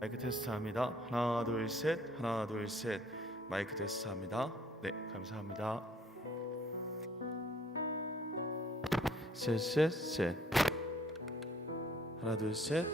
마이크 테스트합니다. 하나 둘 셋, 하나 둘 셋. 마이크 테스트합니다. 네, 감사합니다. 셋, 셋, 셋. 하나 둘 셋.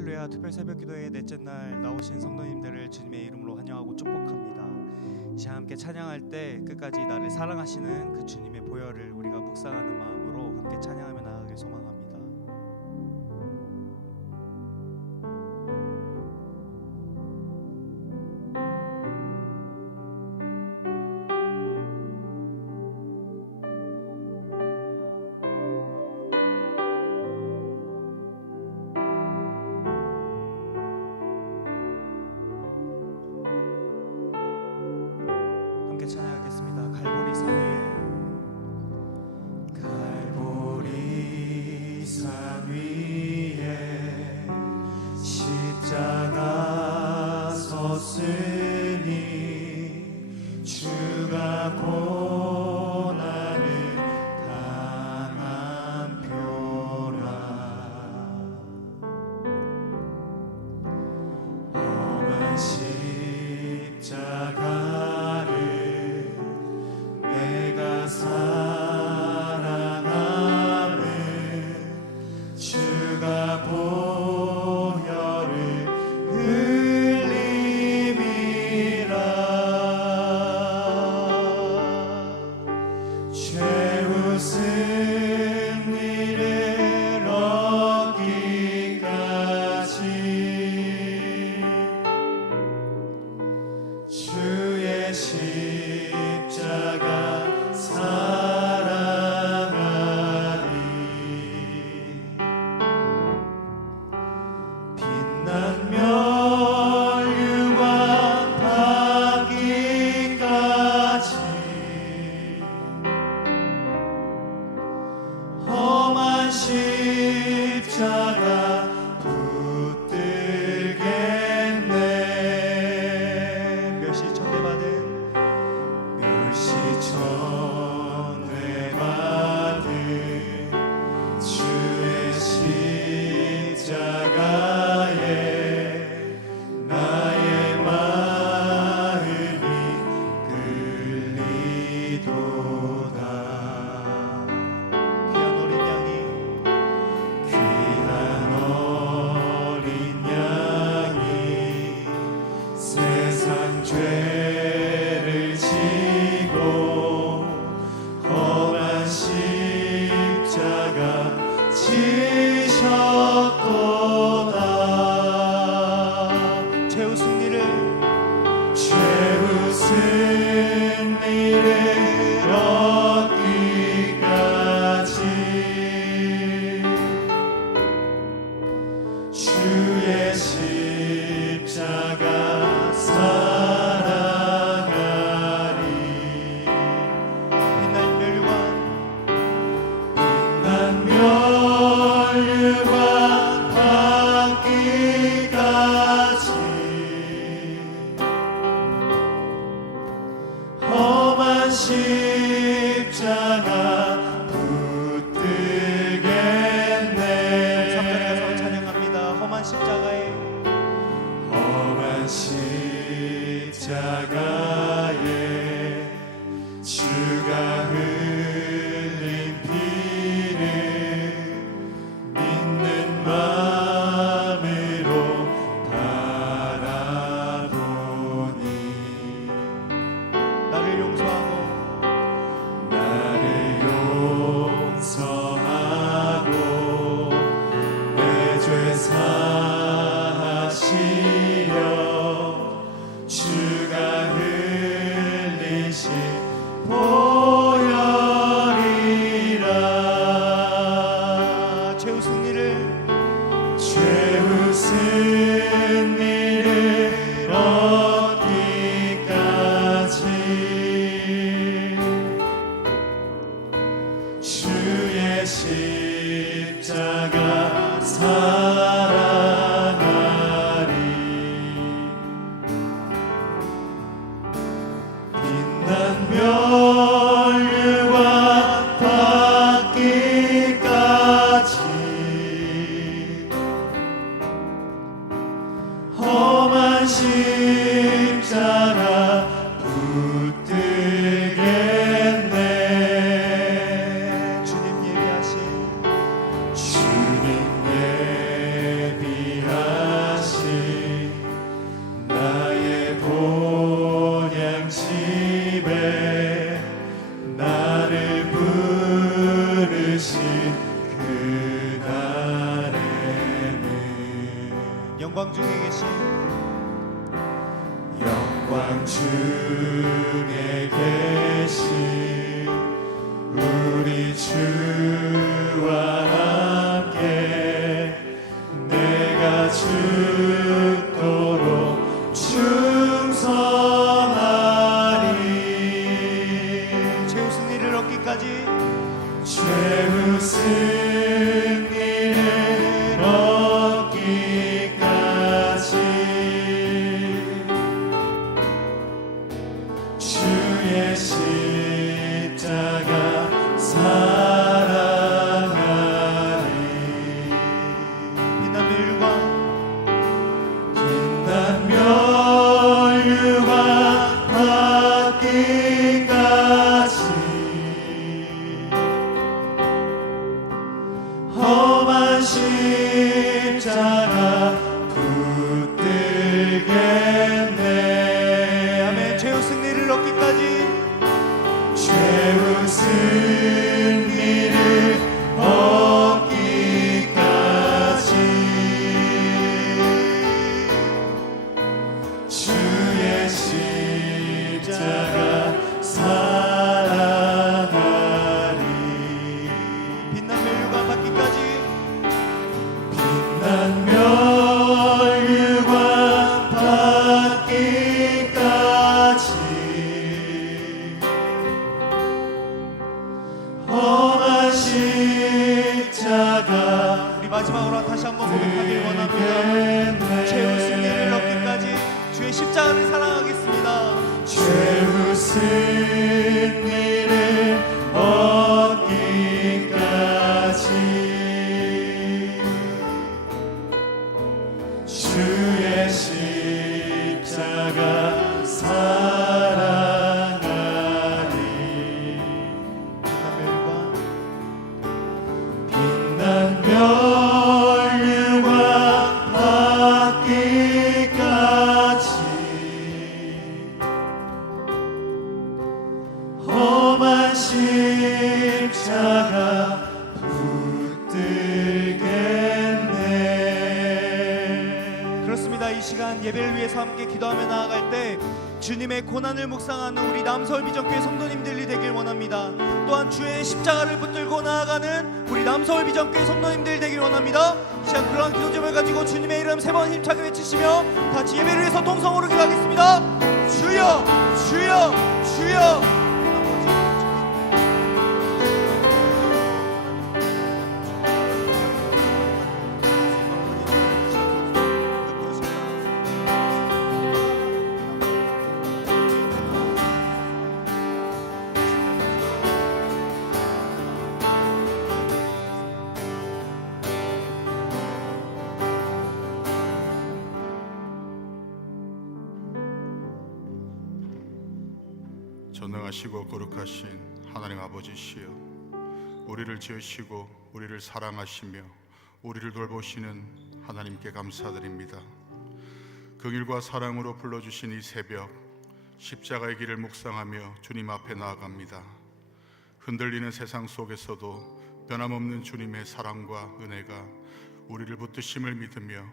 할렐루야 특별 새벽기도의 넷째 날 나오신 성도님들을 주님의 이름으로 환영하고 축복합니다. 이제 함께 찬양할 때 끝까지 나를 사랑하시는 그 주님의 보혈을 우리가 묵상하는 마음으로 함께 찬양하며 나아가길 소망합니다. 찬양하겠습니다. 갈보리 산 위에 갈보리 산 위에 십자가 섰으니 주가 고난을 당한 표라 험한 십자가를 내가 사랑하는 주가 보혈을 흘림이라 죄우 승리를 얻기까지 주의 십자가 사랑하리 빛난 멸류관 받기까지 험한 십자가 붙들겠네 멸시천대받은 주의 십자가에 나의 마음이 끌리도다 귀한 어린 양이 세상 죄를 지고 험한 십자가 지셨도다 죄우 승리를 얻기까지 주의 십자가 사랑하리 빛난 멸류관 받기까지 험한 십자가 붙들겠네 성전에서 찬양합니다. 험한 십자가에 주가 흘린 피를 믿는 마음으로 바라보니 나를 용서하고 내 죄 사하시려 주가 흘리신 보혈이라 죄우 승리를 얻기까지 주의 십자가 사랑하리 빛난 멸류관 받기까지 험한 십자가 붙들겠네 주님 예비하신 영광 중에 계신 영광 중에 계신 우리 주와 함께 내가 죽도록 충성하리. 최후 승리를 얻기까지 최후 승리를 얻기까지 주의 십자가 사랑하리. 빛난 멸류관 빛난 멸류관 받기까지 험한 십자가 붙들겠네. 아멘. 최후 승리를 얻기까지 최후 승리를 얻기까지 주의 십자가 사랑하리. 빛난 멸류관 받기까지 빛난 멸류관 받기까지 험한 십자가 우리 마지막으로 다시 한번 고백하길 원합니다. 최후 승리를 얻기까지 주의 십자가를 사랑하겠습니다. 최후 승리를 얻기까지 주의 십자가 사랑하리. 빛난 멸류관 받기까지 험한 십자가 붙들겠네. 그렇습니다. 이 시간 예배를 위해서 함께 기도하며 나아갈 때 주님의 고난을 묵상하는 우리 남서울비전교회 성도님들이 되길 원합니다. 또한 주의 십자가를 붙들고 나아가는 우리 남서울비전교회 성도님들 되길 원합니다. 이 시간 그러한 기도 제목을 가지고 주님의 이름 3번 힘차게 외치시며 같이 예배를 위해서 통성으로 기도하겠습니다. 주여 주여 주여. 전능하시고 거룩하신 하나님 아버지시여, 우리를 지으시고 우리를 사랑하시며 우리를 돌보시는 하나님께 감사드립니다. 긍휼과 사랑으로 불러주신 이 새벽, 십자가의 길을 묵상하며 주님 앞에 나아갑니다. 흔들리는 세상 속에서도 변함없는 주님의 사랑과 은혜가 우리를 붙드심을 믿으며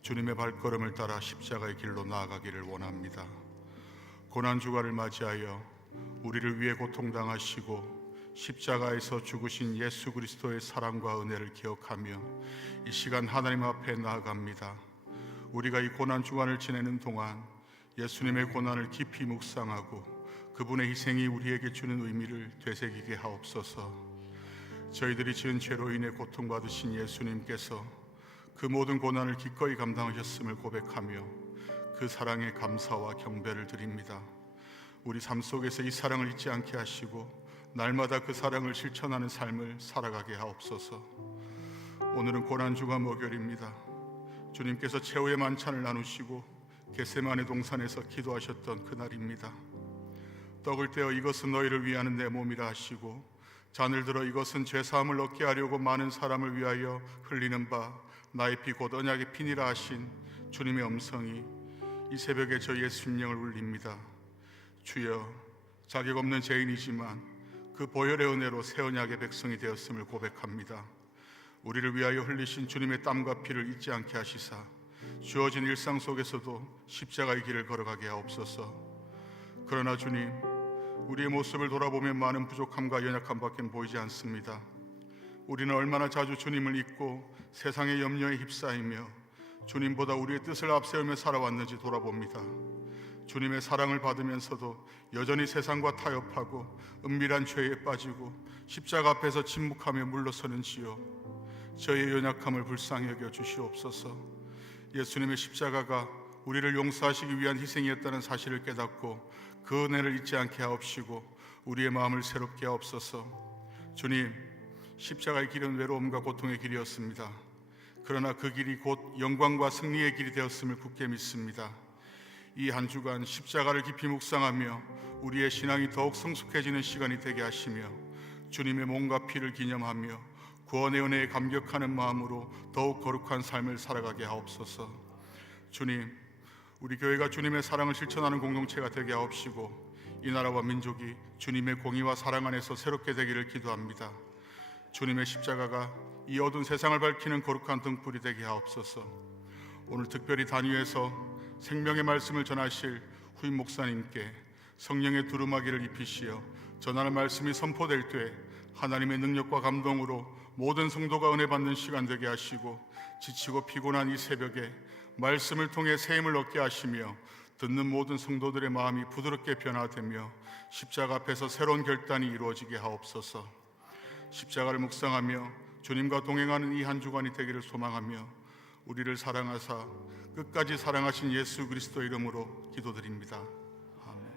주님의 발걸음을 따라 십자가의 길로 나아가기를 원합니다. 고난주간을 맞이하여 우리를 위해 고통당하시고 십자가에서 죽으신 예수 그리스도의 사랑과 은혜를 기억하며 이 시간 하나님 앞에 나아갑니다. 우리가 이 고난주간을 지내는 동안 예수님의 고난을 깊이 묵상하고 그분의 희생이 우리에게 주는 의미를 되새기게 하옵소서. 저희들이 지은 죄로 인해 고통받으신 예수님께서 그 모든 고난을 기꺼이 감당하셨음을 고백하며 그 사랑에 감사와 경배를 드립니다. 우리 삶 속에서 이 사랑을 잊지 않게 하시고 날마다 그 사랑을 실천하는 삶을 살아가게 하옵소서. 오늘은 고난주가 목요일입니다. 주님께서 최후의 만찬을 나누시고 겟세마네 동산에서 기도하셨던 그날입니다. 떡을 떼어 이것은 너희를 위하는 내 몸이라 하시고 잔을 들어 이것은 죄사함을 얻게 하려고 많은 사람을 위하여 흘리는 바 나의 피 곧 언약의 피니라 하신 주님의 음성이 이 새벽에 저희의 심령을 울립니다. 주여, 자격 없는 죄인이지만 그 보혈의 은혜로 새 언약의 백성이 되었음을 고백합니다. 우리를 위하여 흘리신 주님의 땀과 피를 잊지 않게 하시사 주어진 일상 속에서도 십자가의 길을 걸어가게 하옵소서. 그러나 주님, 우리의 모습을 돌아보면 많은 부족함과 연약함밖에 보이지 않습니다. 우리는 얼마나 자주 주님을 잊고 세상의 염려에 휩싸이며 주님보다 우리의 뜻을 앞세우며 살아왔는지 돌아봅니다. 주님의 사랑을 받으면서도 여전히 세상과 타협하고 은밀한 죄에 빠지고 십자가 앞에서 침묵하며 물러서는지요. 저의 연약함을 불쌍히 여겨 주시옵소서. 예수님의 십자가가 우리를 용서하시기 위한 희생이었다는 사실을 깨닫고 그 은혜를 잊지 않게 하옵시고 우리의 마음을 새롭게 하옵소서. 주님, 십자가의 길은 외로움과 고통의 길이었습니다. 그러나 그 길이 곧 영광과 승리의 길이 되었음을 굳게 믿습니다. 이 한 주간 십자가를 깊이 묵상하며 우리의 신앙이 더욱 성숙해지는 시간이 되게 하시며 주님의 몸과 피를 기념하며 구원의 은혜에 감격하는 마음으로 더욱 거룩한 삶을 살아가게 하옵소서. 주님, 우리 교회가 주님의 사랑을 실천하는 공동체가 되게 하옵시고 이 나라와 민족이 주님의 공의와 사랑 안에서 새롭게 되기를 기도합니다. 주님의 십자가가 이 어두운 세상을 밝히는 거룩한 등불이 되게 하옵소서. 오늘 특별히 단위에서 생명의 말씀을 전하실 후임 목사님께 성령의 두루마기를 입히시어 전하는 말씀이 선포될 때 하나님의 능력과 감동으로 모든 성도가 은혜 받는 시간 되게 하시고 지치고 피곤한 이 새벽에 말씀을 통해 새 힘을 얻게 하시며 듣는 모든 성도들의 마음이 부드럽게 변화되며 십자가 앞에서 새로운 결단이 이루어지게 하옵소서. 십자가를 묵상하며 주님과 동행하는 이 한 주간이 되기를 소망하며 우리를 사랑하사 끝까지 사랑하신 예수 그리스도 이름으로 기도드립니다. 아멘.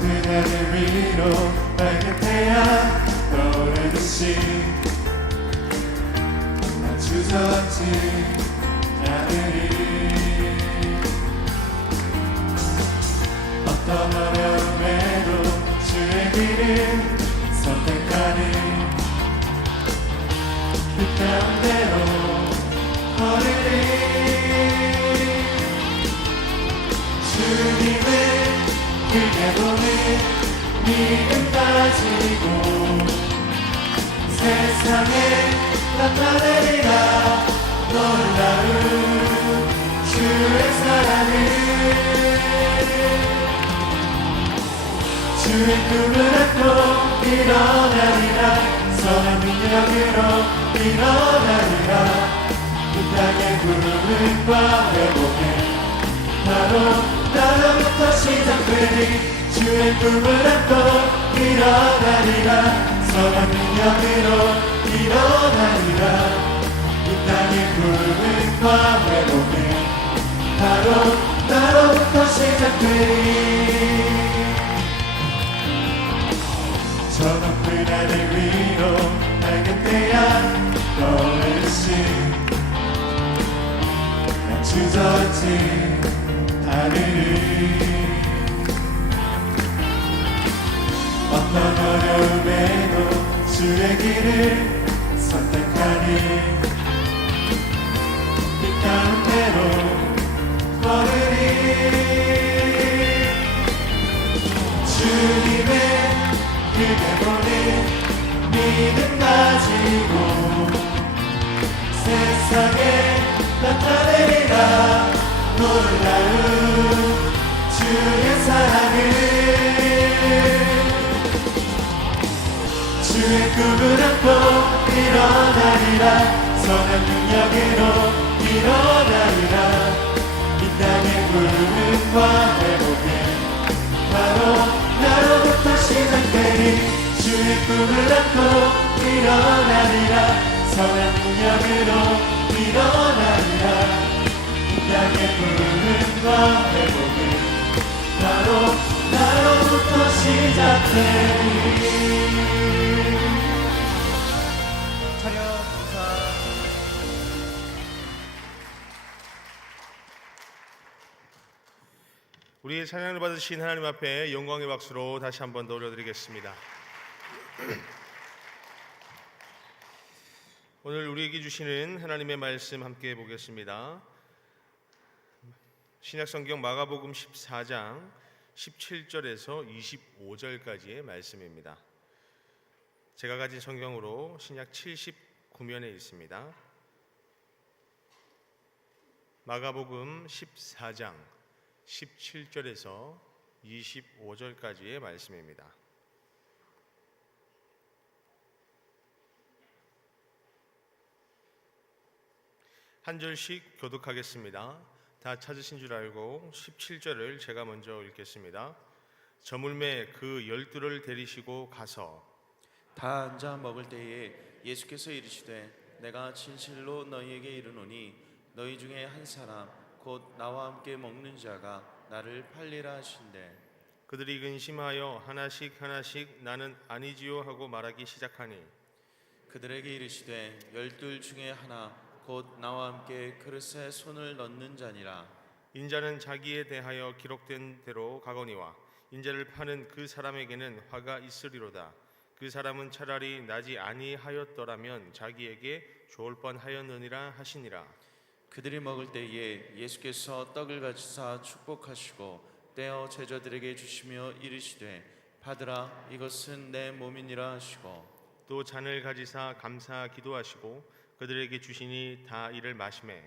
그대를 위로 밝은 태양 떠오르듯이 난 주저앉지 않으리. 어떤 어려움에도 주의 길을 선택하니 그 가운데로 걸으리. 주님을 크게 보는 믿음 가지고 세상에 나타내리라 놀라운 주의 사랑을. 주의 꿈을 안고 일어나리라. 선한 능력으로 일어나리라. 이 땅의 부름과 회복에 바로 나로부터 시작되니 주의 꿈을 안고 일어나리라. 선한 능력으로 일어나리라. 이 땅의 부름과 회복에 바로 나로부터 시작되니 저 높은 하늘 위로 밝은 태양 떠오르듯이 난 주저앉지 않으리. 어떤 어려움에도 주의 길을 선택하니 이 가운데로 걸으리. 주님의 크게 보는 믿음 가지고 세상에 나타내리라. 놀라운 주의 사랑을. 주의 꿈을 안고 일어나리라. 선한 능력으로 일어나리라. 이 땅의 부름과 회복에 바로 나로부터 시작되니 주의 꿈을 안고 일어나리라. 선한 능력으로 일어나리라. 이 땅의 부름과 회복에 바로 나로부터 시작되니. 차렷 인사. 우리의 찬양을 받으신 하나님 앞에 영광의 박수로 다시 한번 더 올려드리겠습니다. 오늘 우리에게 주시는 하나님의 말씀 함께 보겠습니다. 신약성경 마가복음 14장 17절에서 25절까지의 말씀입니다. 제가 가진 성경으로 신약 79면에 있습니다. 마가복음 14장 17절에서 25절까지의 말씀입니다. 한 절씩 교독하겠습니다. 다 찾으신 줄 알고 17절을 제가 먼저 읽겠습니다. 저물매 그 12를 데리시고 가서 다 앉아 먹을 때에 예수께서 이르시되 내가 진실로 너희에게 이르노니 너희 중에 한 사람 곧 나와 함께 먹는 자가 나를 팔리라 하신대. 그들이 근심하여 하나씩 하나씩 나는 아니지요 하고 말하기 시작하니 그들에게 이르시되 12 중에 하나 곧 나와 함께 그릇에 손을 넣는 자니라. 인자는 자기에 대하여 기록된 대로 가거니와 인자를 파는 그 사람에게는 화가 있으리로다. 그 사람은 차라리 나지 아니하였더라면 자기에게 좋을 뻔하였느니라 하시니라. 그들이 먹을 때에 예수께서 떡을 가지사 축복하시고 떼어 제자들에게 주시며 이르시되 받으라 이것은 내 몸이니라 하시고 또 잔을 가지사 감사 기도하시고 그들에게 주시니 다 이를 마시매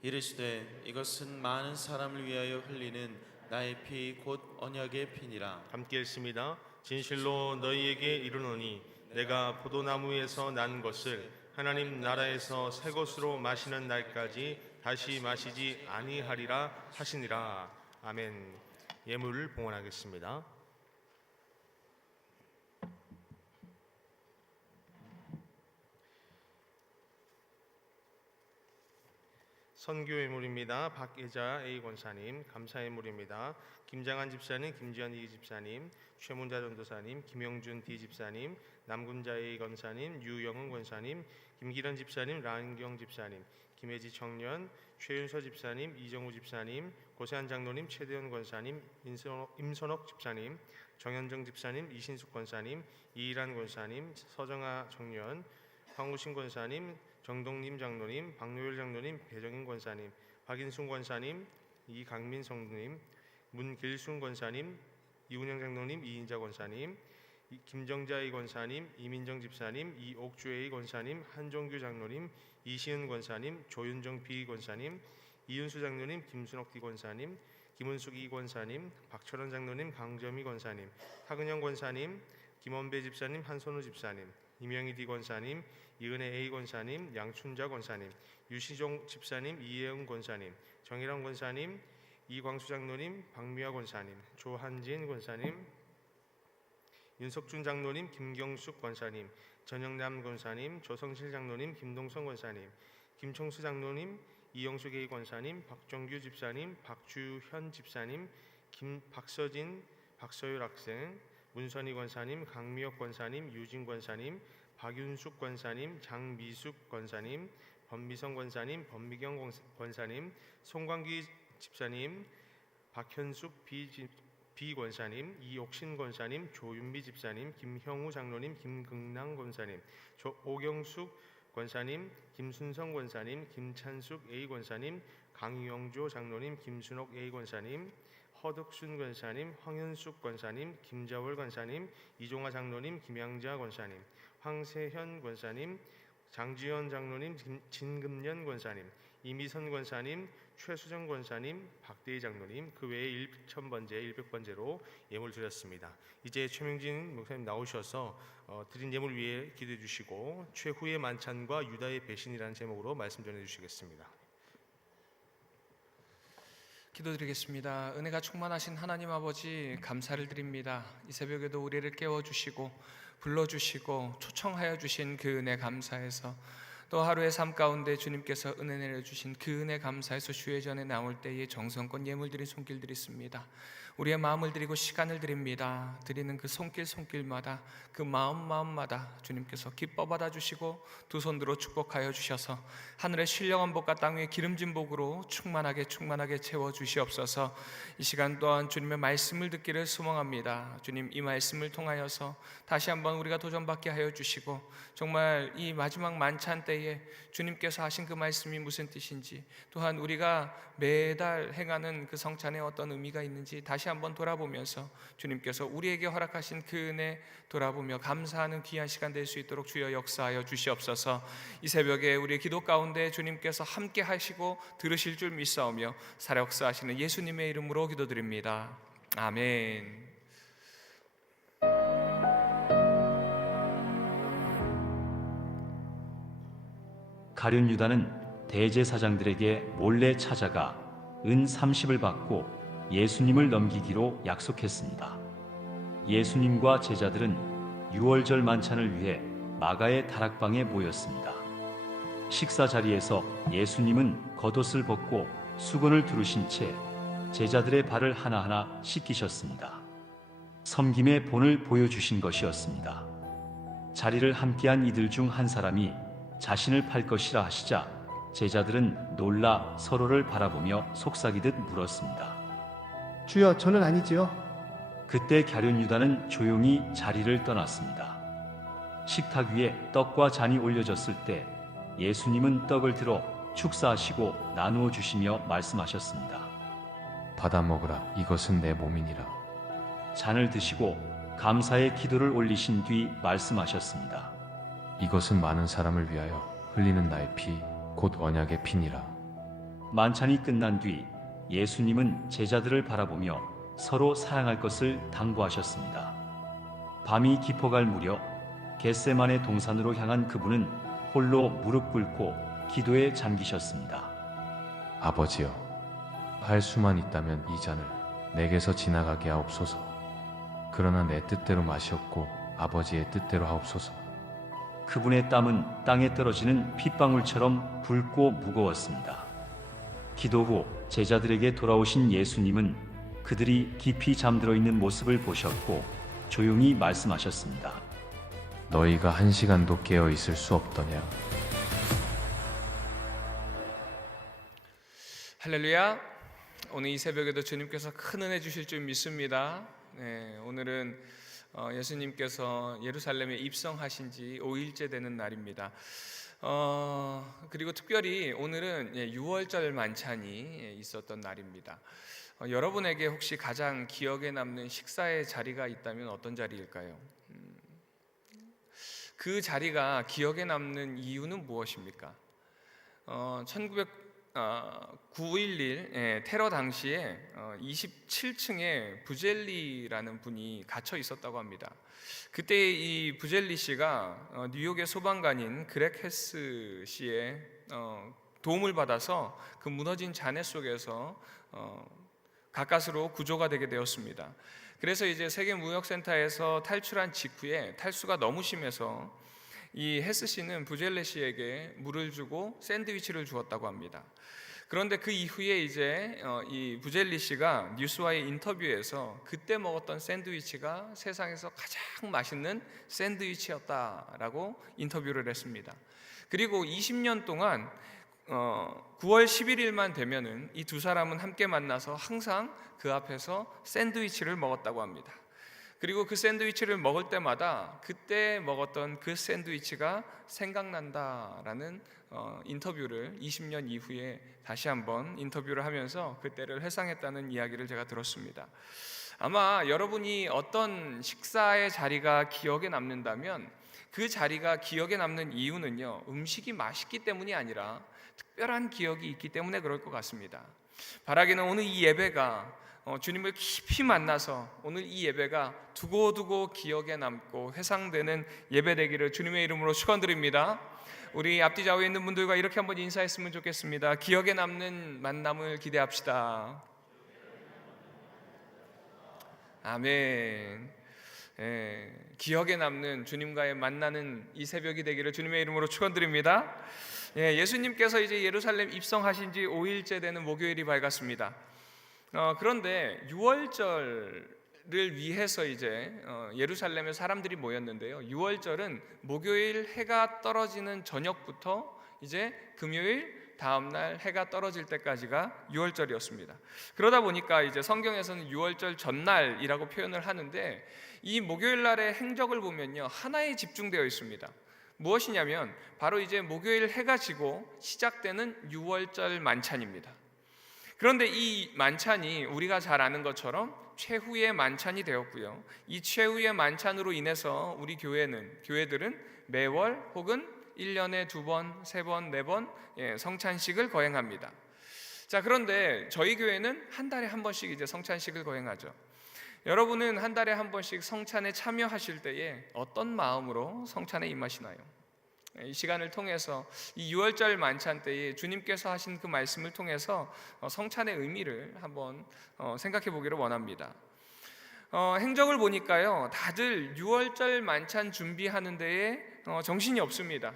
이르시되 이것은 많은 사람을 위하여 흘리는 나의 피 곧 언약의 피니라. 함께 읽습니다. 진실로 너희에게 이르노니 내가 포도나무에서 난 것을 하나님 나라에서 새 것으로 마시는 날까지 다시 마시지 아니하리라 하시니라. 아멘. 예물을 봉헌하겠습니다. 선교예물입니다. 박예자 A 권사님. 감사예물입니다. 김장한 집사님, 김지현 E 집사님, 최문자 전도사님, 김영준 D 집사님, 남군자 A 권사님, 유영은 권사님, 김기란 집사님, 라은경 집사님, 김혜지 청년, 최윤서 집사님, 이정우 집사님, 고세한 장로님, 최대현 권사님, 임선옥 집사님, 정현정 집사님, 이신숙 권사님, 이일한 권사님, 서정아 청년, 황우신 권사님, 정동림 장로님, 박노열 장로님, 배정인 권사님, 박인순 권사님, 이강민 성도님, 문길순 권사님, 이운영 장로님, 이인자 권사님, 김정자 A 권사님, 이민정 집사님, 이옥주 A 권사님, 한종규 장로님, 이시은 권사님, 조윤정 B 권사님, 이윤수 장로님, 김순옥 D 권사님, 김은숙 E 권사님, 박철원 장로님, 강점희 권사님, 하근영 권사님, 김원배 집사님, 한선우 집사님, 이명희 D 권사님, 이은혜 A 권사님, 양춘자 권사님, 유시종 집사님, 이혜영 권사님, 정일환 권사님, 이광수 장로님, 박미화 권사님, 조한진 권사님, 윤석준 장로님, 김경숙 권사님, 전영남 권사님, 조성실 장로님, 김동선 권사님, 김총수 장로님, 이영숙 A 권사님, 박정규 집사님, 박주현 집사님, 박서진, 박서율 학생, 문선희 권사님, 강미혁 권사님, 유진 권사님, 박윤숙 권사님, 장미숙 권사님, 범미성 권사님, 범미경 권사님, 송광기 집사님, 박현숙 비 권사님, 이옥신 권사님, 조윤미 집사님, 김형우 장로님, 김극랑 권사님, 오경숙 권사님, 김순성 권사님, 김찬숙 A 권사님, 강영조 장로님, 김순옥 A 권사님, 허덕순 권사님, 황현숙 권사님, 김자월 권사님, 이종화 장로님, 김양자 권사님, 황세현 권사님, 장지현 장로님, 진금년 권사님, 이미선 권사님, 최수정 권사님, 박대희 장로님, 그 외에 1000번째, 100번째로 예물 드렸습니다. 이제 최명진 목사님 나오셔서 드린 예물 위에 기도해 주시고 최후의 만찬과 유다의 배신이라는 제목으로 말씀 전해 주시겠습니다. 기도드리겠습니다. 은혜가 충만하신 하나님 아버지 감사를 드립니다. 이 새벽에도 우리를 깨워주시고 불러주시고 초청하여 주신 그 은혜 감사해서 또 하루의 삶 가운데 주님께서 은혜 내려주신 그 은혜 감사해서 주의 전에 나올 때에 정성껏 예물 드린 손길 드렸습니다. 우리의 마음을 드리고 시간을 드립니다. 드리는 그 손길마다 그 마음마다 주님께서 기뻐 받아주시고 두 손 들어 축복하여 주셔서 하늘의 신령한 복과 땅 위의 기름진 복으로 충만하게 채워주시옵소서. 이 시간 또한 주님의 말씀을 듣기를 소망합니다. 주님, 이 말씀을 통하여서 다시 한번 우리가 도전받게 하여 주시고 정말 이 마지막 만찬 때에 주님께서 하신 그 말씀이 무슨 뜻인지, 또한 우리가 매달 행하는 그 성찬에 어떤 의미가 있는지 다시 한번 돌아보면서 주님께서 우리에게 허락하신 그 은혜 돌아보며 감사하는 귀한 시간 될 수 있도록 주여 역사하여 주시옵소서. 이 새벽에 우리의 기도 가운데 주님께서 함께 하시고 들으실 줄 믿사오며 살아 역사하시는 예수님의 이름으로 기도드립니다. 아멘. 가룟 유다는 대제사장들에게 몰래 찾아가 은 30을 받고 예수님을 넘기기로 약속했습니다. 예수님과 제자들은 유월절 만찬을 위해 마가의 다락방에 모였습니다. 식사 자리에서 예수님은 겉옷을 벗고 수건을 두르신 채 제자들의 발을 하나하나 씻기셨습니다. 섬김의 본을 보여주신 것이었습니다. 자리를 함께한 이들 중 한 사람이 자신을 팔 것이라 하시자 제자들은 놀라 서로를 바라보며 속삭이듯 물었습니다. 주여, 저는 아니지요. 그때 가룟 유다는 조용히 자리를 떠났습니다. 식탁 위에 떡과 잔이 올려졌을 때 예수님은 떡을 들어 축사하시고 나누어 주시며 말씀하셨습니다. 받아 먹으라. 이것은 내 몸이니라. 잔을 드시고 감사의 기도를 올리신 뒤 말씀하셨습니다. 이것은 많은 사람을 위하여 흘리는 나의 피, 곧 언약의 피니라. 만찬이 끝난 뒤 예수님은 제자들을 바라보며 서로 사랑할 것을 당부하셨습니다. 밤이 깊어갈 무렵 겟세마네 동산으로 향한 그분은 홀로 무릎 꿇고 기도에 잠기셨습니다. 아버지여, 할 수만 있다면 이 잔을 내게서 지나가게 하옵소서. 그러나 내 뜻대로 마시옵고 아버지의 뜻대로 하옵소서. 그분의 땀은 땅에 떨어지는 핏방울처럼 굵고 무거웠습니다. 기도 후 제자들에게 돌아오신 예수님은 그들이 깊이 잠들어 있는 모습을 보셨고 조용히 말씀하셨습니다. 너희가 1시간도 깨어 있을 수 없더냐? 할렐루야. 오늘 이 새벽에도 주님께서 큰 은혜 주실 줄 믿습니다. 오늘은 예수님께서 예루살렘에 입성하신 지 5일째 되는 날입니다. 그리고 특별히 오늘은 유월절 만찬이 있었던 날입니다. 여러분에게 혹시 가장 기억에 남는 식사의 자리가 있다면 어떤 자리일까요? 그 자리가 기억에 남는 이유는 무엇입니까? 9.11 테러 당시에 27층에 부젤리라는 분이 갇혀 있었다고 합니다. 그때 이 부젤리 씨가 뉴욕의 소방관인 그렉 헤스 씨의 도움을 받아서 그 무너진 잔해 속에서 가까스로 구조가 되게 되었습니다. 그래서 이제 세계무역센터에서 탈출한 직후에 탈수가 너무 심해서 이 헤스 씨는 부젤리 씨에게 물을 주고 샌드위치를 주었다고 합니다. 그런데 그 이후에 이제 이 부젤리 씨가 뉴스와의 인터뷰에서 그때 먹었던 샌드위치가 세상에서 가장 맛있는 샌드위치였다라고 인터뷰를 했습니다. 그리고 20년 동안 9월 11일만 되면은 이 두 사람은 함께 만나서 항상 그 앞에서 샌드위치를 먹었다고 합니다. 그리고 그 샌드위치를 먹을 때마다 그때 먹었던 그 샌드위치가 생각난다라는 인터뷰를 20년 이후에 다시 한번 인터뷰를 하면서 그때를 회상했다는 이야기를 제가 들었습니다. 아마 여러분이 어떤 식사의 자리가 기억에 남는다면 그 자리가 기억에 남는 이유는요, 음식이 맛있기 때문이 아니라 특별한 기억이 있기 때문에 그럴 것 같습니다. 바라기는 오늘 이 예배가 주님을 깊이 만나서 오늘 이 예배가 두고두고 기억에 남고 회상되는 예배 되기를 주님의 이름으로 축원드립니다. 우리 앞뒤 좌우에 있는 분들과 이렇게 한번 인사했으면 좋겠습니다. 기억에 남는 만남을 기대합시다. 아멘. 기억에 남는 주님과의 만나는 이 새벽이 되기를 주님의 이름으로 축원드립니다. 예수님께서 이제 예루살렘 입성하신 지 5일째 되는 목요일이 밝았습니다. 그런데 유월절을 위해서 이제 예루살렘에 사람들이 모였는데요. 유월절은 목요일 해가 떨어지는 저녁부터 이제 금요일 다음날 해가 떨어질 때까지가 유월절이었습니다. 그러다 보니까 이제 성경에서는 유월절 전날이라고 표현을 하는데 이 목요일 날의 행적을 보면요, 하나에 집중되어 있습니다. 무엇이냐면 바로 이제 목요일 해가 지고 시작되는 유월절 만찬입니다. 그런데 이 만찬이 우리가 잘 아는 것처럼 최후의 만찬이 되었고요. 이 최후의 만찬으로 인해서 우리 교회들은 매월 혹은 1년에 2번, 3번, 4번 성찬식을 거행합니다. 자, 그런데 저희 교회는 한 달에 한 번씩 이제 성찬식을 거행하죠. 여러분은 한 달에 한 번씩 성찬에 참여하실 때에 어떤 마음으로 성찬에 임하시나요? 이 시간을 통해서 이 유월절 만찬 때에 주님께서 하신 그 말씀을 통해서 성찬의 의미를 한번 생각해 보기를 원합니다. 행적을 보니까요, 다들 유월절 만찬 준비하는 데에 정신이 없습니다.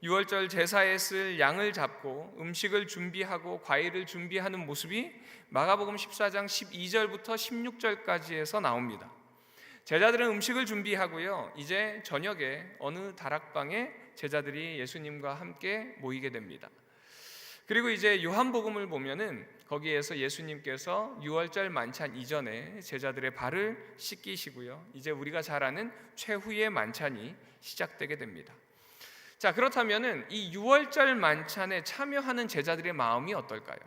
유월절 제사에 쓸 양을 잡고 음식을 준비하고 과일을 준비하는 모습이 마가복음 14장 12절부터 16절까지에서 나옵니다. 제자들은 음식을 준비하고요, 이제 저녁에 어느 다락방에 제자들이 예수님과 함께 모이게 됩니다. 그리고 이제 요한복음을 보면은 거기에서 예수님께서 유월절 만찬 이전에 제자들의 발을 씻기시고요, 이제 우리가 잘 아는 최후의 만찬이 시작되게 됩니다. 자, 그렇다면은 이 유월절 만찬에 참여하는 제자들의 마음이 어떨까요?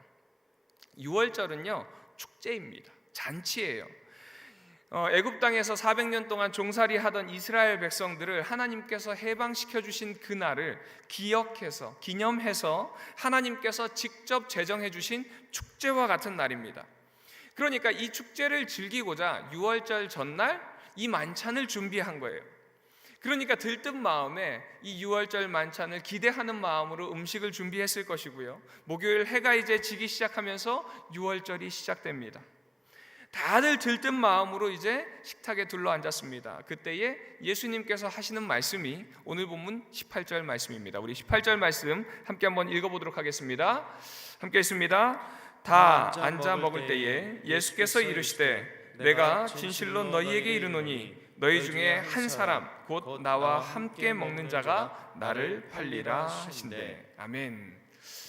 유월절은요, 축제입니다. 잔치예요. 애굽 땅에서 400년 동안 종살이 하던 이스라엘 백성들을 하나님께서 해방시켜 주신 그날을 기념해서 하나님께서 직접 제정해 주신 축제와 같은 날입니다. 그러니까 이 축제를 즐기고자 유월절 전날 이 만찬을 준비한 거예요. 그러니까 들뜬 마음에 이 유월절 만찬을 기대하는 마음으로 음식을 준비했을 것이고요, 목요일 해가 이제 지기 시작하면서 유월절이 시작됩니다. 다들 들뜬 마음으로 이제 식탁에 둘러앉았습니다. 그때에 예수님께서 하시는 말씀이 오늘 본문 18절 말씀입니다. 우리 18절 말씀 함께 한번 읽어보도록 하겠습니다. 함께 읽습니다. 다 앉아 먹을 때에 예수께서 이르시되 내가 진실로 너희에게 이르노니 너희 중에 한 사람 곧 나와 함께 먹는 자가 나를 팔리라 하신대. 아멘.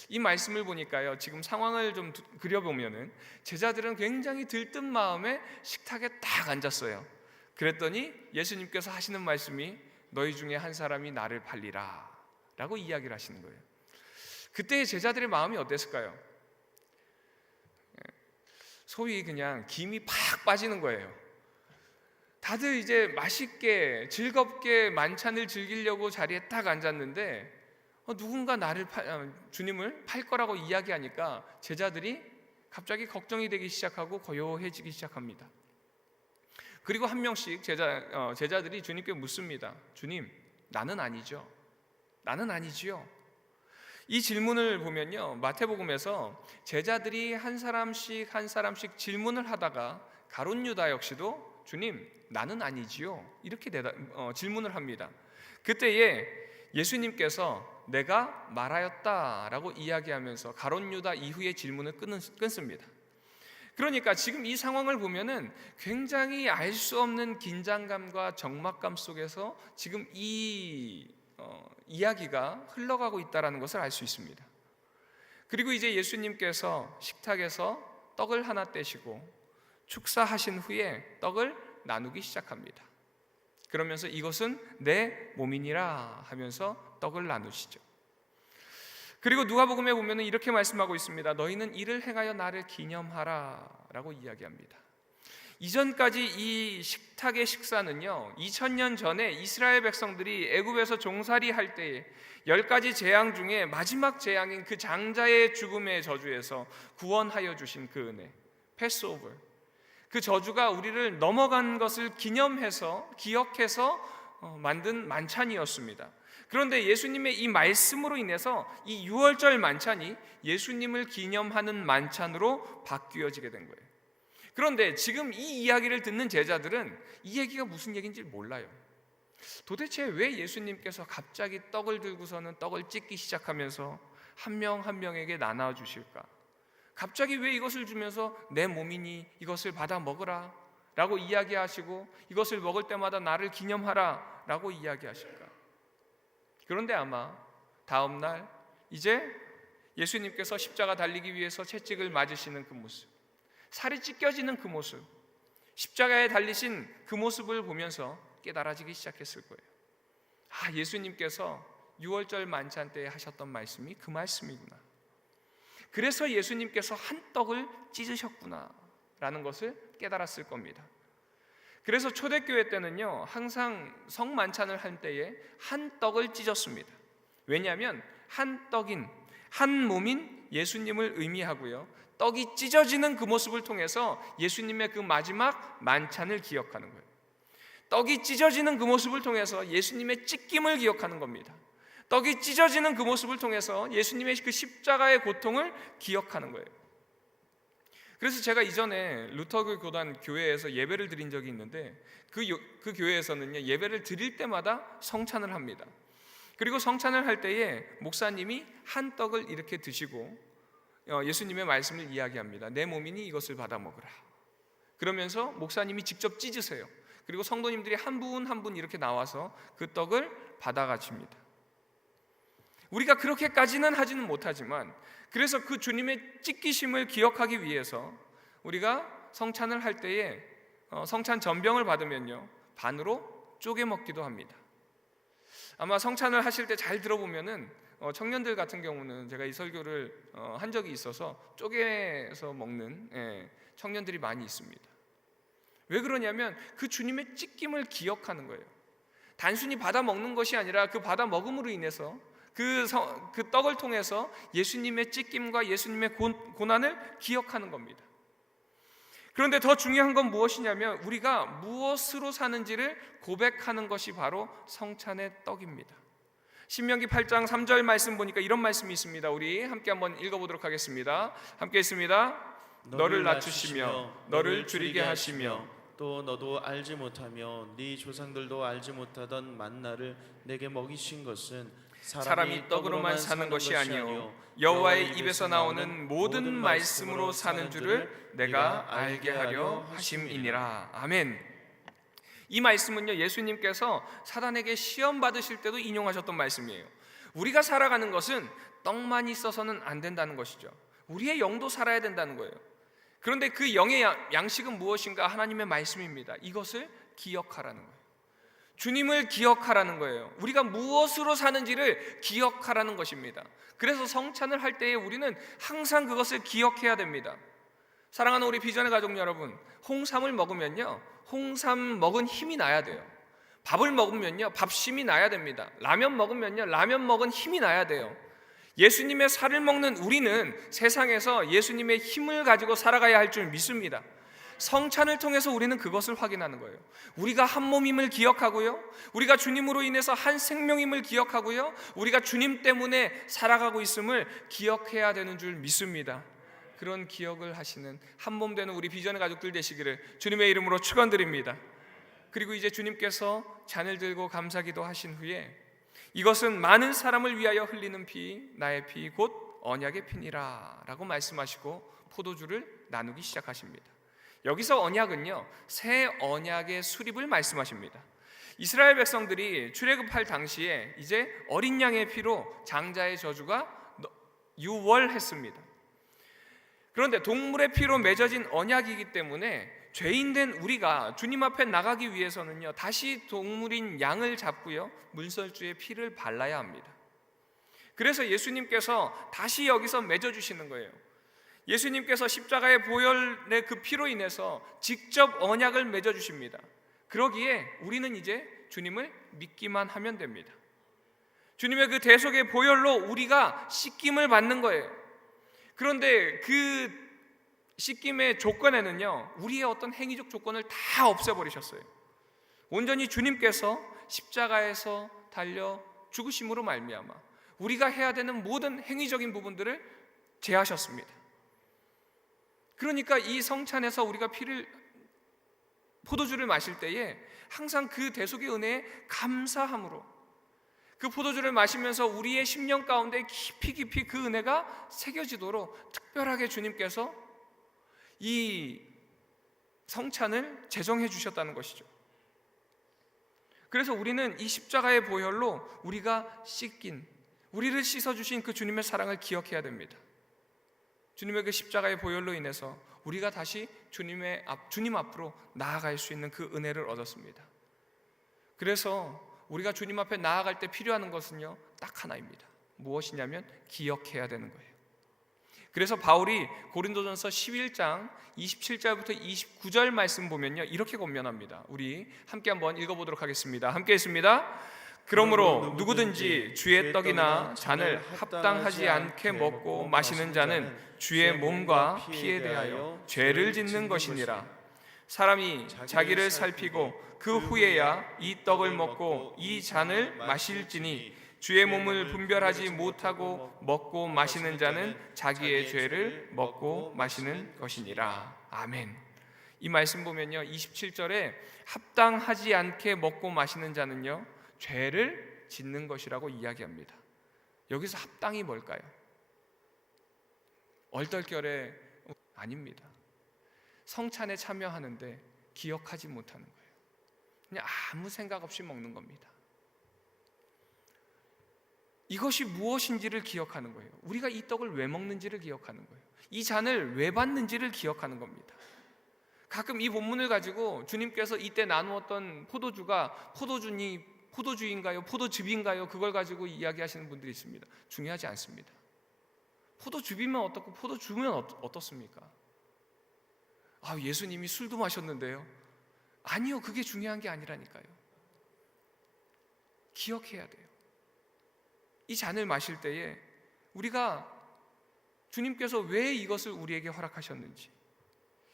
이 말씀을 보니까요, 지금 상황을 좀 그려보면은 제자들은 굉장히 들뜬 마음에 식탁에 딱 앉았어요. 그랬더니 예수님께서 하시는 말씀이 너희 중에 한 사람이 나를 팔리라 라고 이야기를 하시는 거예요. 그때 제자들의 마음이 어땠을까요? 소위 그냥 김이 팍 빠지는 거예요. 다들 이제 맛있게 즐겁게 만찬을 즐기려고 자리에 딱 앉았는데 누군가 주님을 팔 거라고 이야기하니까 제자들이 갑자기 걱정이 되기 시작하고 고요해지기 시작합니다. 그리고 한 명씩 제자들이 주님께 묻습니다. 주님, 나는 아니죠? 나는 아니지요? 이 질문을 보면요, 마태복음에서 제자들이 한 사람씩 질문을 하다가 가룟 유다 역시도 주님, 나는 아니지요? 이렇게 질문을 합니다. 그때에 예수님께서 내가 말하였다라고 이야기하면서 가룟 유다 이후의 질문을 끊습니다. 그러니까 지금 이 상황을 보면은 굉장히 알 수 없는 긴장감과 적막감 속에서 지금 이 이야기가 흘러가고 있다라는 것을 알 수 있습니다. 그리고 이제 예수님께서 식탁에서 떡을 하나 떼시고 축사하신 후에 떡을 나누기 시작합니다. 그러면서 이것은 내 몸이니라 하면서 떡을 나누시죠. 그리고 누가복음에 보면은 이렇게 말씀하고 있습니다. 너희는 이를 행하여 나를 기념하라 라고 이야기합니다. 이전까지 이 식탁의 식사는요, 2000년 전에 이스라엘 백성들이 애굽에서 종살이 할 때에 10가지 재앙 중에 마지막 재앙인 그 장자의 죽음의 저주에서 구원하여 주신 그 은혜, 패스오버, 그 저주가 우리를 넘어간 것을 기념해서 기억해서 만든 만찬이었습니다. 그런데 예수님의 이 말씀으로 인해서 이 유월절 만찬이 예수님을 기념하는 만찬으로 바뀌어지게 된 거예요. 그런데 지금 이 이야기를 듣는 제자들은 이 얘기가 무슨 얘기인지 몰라요. 도대체 왜 예수님께서 갑자기 떡을 들고서는 떡을 찢기 시작하면서 한 명 한 명에게 나눠 주실까? 갑자기 왜 이것을 주면서 내 몸이니 이것을 받아 먹으라 라고 이야기하시고 이것을 먹을 때마다 나를 기념하라 라고 이야기하실까? 그런데 아마 다음 날 이제 예수님께서 십자가 달리기 위해서 채찍을 맞으시는 그 모습, 살이 찢겨지는 그 모습, 십자가에 달리신 그 모습을 보면서 깨달아지기 시작했을 거예요. 아, 예수님께서 6월절 만찬 때 하셨던 말씀이 그 말씀이구나. 그래서 예수님께서 한 떡을 찢으셨구나 라는 것을 깨달았을 겁니다. 그래서 초대교회 때는요, 항상 성만찬을 할 때에 한 떡을 찢었습니다. 왜냐하면 한 떡인, 한 몸인 예수님을 의미하고요, 떡이 찢어지는 그 모습을 통해서 예수님의 그 마지막 만찬을 기억하는 거예요. 떡이 찢어지는 그 모습을 통해서 예수님의 찢김을 기억하는 겁니다. 떡이 찢어지는 그 모습을 통해서 예수님의 그 십자가의 고통을 기억하는 거예요. 그래서 제가 이전에 루터교 교단 교회에서 예배를 드린 적이 있는데 그 교회에서는요, 예배를 드릴 때마다 성찬을 합니다. 그리고 성찬을 할 때에 목사님이 한 떡을 이렇게 드시고 예수님의 말씀을 이야기합니다. 내 몸이니 이것을 받아 먹으라. 그러면서 목사님이 직접 찢으세요. 그리고 성도님들이 한 분 한 분 이렇게 나와서 그 떡을 받아가십니다. 우리가 그렇게까지는 하지는 못하지만, 그래서 그 주님의 찢기심을 기억하기 위해서 우리가 성찬을 할 때에 성찬 전병을 받으면요, 반으로 쪼개 먹기도 합니다. 아마 성찬을 하실 때 잘 들어보면은 청년들 같은 경우는 제가 이 설교를 한 적이 있어서 쪼개서 먹는 청년들이 많이 있습니다. 왜 그러냐면 그 주님의 찢김을 기억하는 거예요. 단순히 받아 먹는 것이 아니라 그 받아 먹음으로 인해서 그 떡을 통해서 예수님의 찢김과 예수님의 고난을 기억하는 겁니다. 그런데 더 중요한 건 무엇이냐면 우리가 무엇으로 사는지를 고백하는 것이 바로 성찬의 떡입니다. 신명기 8장 3절 말씀 보니까 이런 말씀이 있습니다. 우리 함께 한번 읽어보도록 하겠습니다. 함께 있습니다. 너를 낮추시며 너를 줄이게 하시며 또 너도 알지 못하며 네 조상들도 알지 못하던 만나를 내게 먹이신 것은 사람이 떡으로만 사는 것이 아니요 여호와의 입에서 나오는 모든 말씀으로 사는 줄을 내가 알게 하려 하심이니라. 아멘. 이 말씀은요, 예수님께서 사단에게 시험 받으실 때도 인용하셨던 말씀이에요. 우리가 살아가는 것은 떡만 있어서는 안 된다는 것이죠. 우리의 영도 살아야 된다는 거예요. 그런데 그 영의 양식은 무엇인가? 하나님의 말씀입니다. 이것을 기억하라는 거예요. 주님을 기억하라는 거예요. 우리가 무엇으로 사는지를 기억하라는 것입니다. 그래서 성찬을 할 때에 우리는 항상 그것을 기억해야 됩니다. 사랑하는 우리 비전의 가족 여러분, 홍삼을 먹으면요, 홍삼 먹은 힘이 나야 돼요. 밥을 먹으면요, 밥심이 나야 됩니다. 라면 먹으면요, 라면 먹은 힘이 나야 돼요. 예수님의 살을 먹는 우리는 세상에서 예수님의 힘을 가지고 살아가야 할 줄 믿습니다. 성찬을 통해서 우리는 그것을 확인하는 거예요. 우리가 한 몸임을 기억하고요, 우리가 주님으로 인해서 한 생명임을 기억하고요, 우리가 주님 때문에 살아가고 있음을 기억해야 되는 줄 믿습니다. 그런 기억을 하시는 한 몸 되는 우리 비전의 가족들 되시기를 주님의 이름으로 축원드립니다. 그리고 이제 주님께서 잔을 들고 감사기도 하신 후에 이것은 많은 사람을 위하여 흘리는 피, 나의 피 곧 언약의 피니라 라고 말씀하시고 포도주를 나누기 시작하십니다. 여기서 언약은요, 새 언약의 수립을 말씀하십니다. 이스라엘 백성들이 출애굽할 당시에 이제 어린 양의 피로 장자의 저주가 유월했습니다. 그런데 동물의 피로 맺어진 언약이기 때문에 죄인된 우리가 주님 앞에 나가기 위해서는요, 다시 동물인 양을 잡고요, 문설주의 피를 발라야 합니다. 그래서 예수님께서 다시 여기서 맺어주시는 거예요. 예수님께서 십자가의 보혈의 그 피로 인해서 직접 언약을 맺어주십니다. 그러기에 우리는 이제 주님을 믿기만 하면 됩니다. 주님의 그 대속의 보혈로 우리가 씻김을 받는 거예요. 그런데 그 씻김의 조건에는요, 우리의 어떤 행위적 조건을 다 없애버리셨어요. 온전히 주님께서 십자가에서 달려 죽으심으로 말미암아 우리가 해야 되는 모든 행위적인 부분들을 제하셨습니다. 그러니까 이 성찬에서 우리가 포도주를 마실 때에 항상 그 대속의 은혜에 감사함으로 그 포도주를 마시면서 우리의 심령 가운데 깊이 그 은혜가 새겨지도록 특별하게 주님께서 이 성찬을 제정해 주셨다는 것이죠. 그래서 우리는 이 십자가의 보혈로 우리가 우리를 씻어주신 그 주님의 사랑을 기억해야 됩니다. 주님의 그 십자가의 보혈로 인해서 우리가 다시 주님 앞으로 나아갈 수 있는 그 은혜를 얻었습니다. 그래서 우리가 주님 앞에 나아갈 때 필요한 것은요, 딱 하나입니다. 무엇이냐면 기억해야 되는 거예요. 그래서 바울이 고린도전서 11장 27절부터 29절 말씀 보면요, 이렇게 권면합니다. 우리 함께 한번 읽어보도록 하겠습니다. 함께 했습니다. 그러므로 누구든지 주의 떡이나 잔을 합당하지 않게 먹고 마시는 자는 주의 몸과 피에 대하여 죄를 짓는 것이니라. 사람이 자기를 살피고 그 후에야 이 떡을 먹고 이 잔을 마실지니 주의 몸을 분별하지 못하고 먹고 마시는 자는 자기의 죄를 먹고 마시는 것이니라. 아멘. 이 말씀 보면요, 27절에 합당하지 않게 먹고 마시는 자는요, 죄를 짓는 것이라고 이야기합니다. 여기서 합당이 뭘까요? 얼떨결에 아닙니다. 성찬에 참여하는데 기억하지 못하는 거예요. 그냥 아무 생각 없이 먹는 겁니다. 이것이 무엇인지를 기억하는 거예요. 우리가 이 떡을 왜 먹는지를 기억하는 거예요. 이 잔을 왜 받는지를 기억하는 겁니다. 가끔 이 본문을 가지고 주님께서 이때 나누었던 포도주가 포도주인가요? 포도즙인가요? 그걸 가지고 이야기하시는 분들이 있습니다. 중요하지 않습니다. 포도즙이면 어떻고 포도주면 어떻습니까? 예수님이 술도 마셨는데요. 아니요, 그게 중요한 게 아니라니까요. 기억해야 돼요. 이 잔을 마실 때에 우리가 주님께서 왜 이것을 우리에게 허락하셨는지,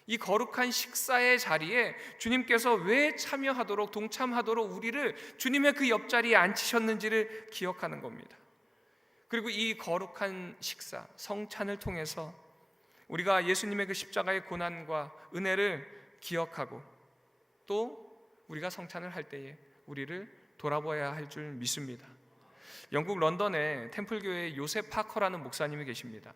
이 거룩한 식사의 자리에 주님께서 왜 참여하도록 동참하도록 우리를 주님의 그 옆자리에 앉히셨는지를 기억하는 겁니다. 그리고 이 거룩한 식사, 성찬을 통해서 우리가 예수님의 그 십자가의 고난과 은혜를 기억하고 또 우리가 성찬을 할 때에 우리를 돌아봐야 할 줄 믿습니다. 영국 런던에 템플교회의 요셉 파커라는 목사님이 계십니다.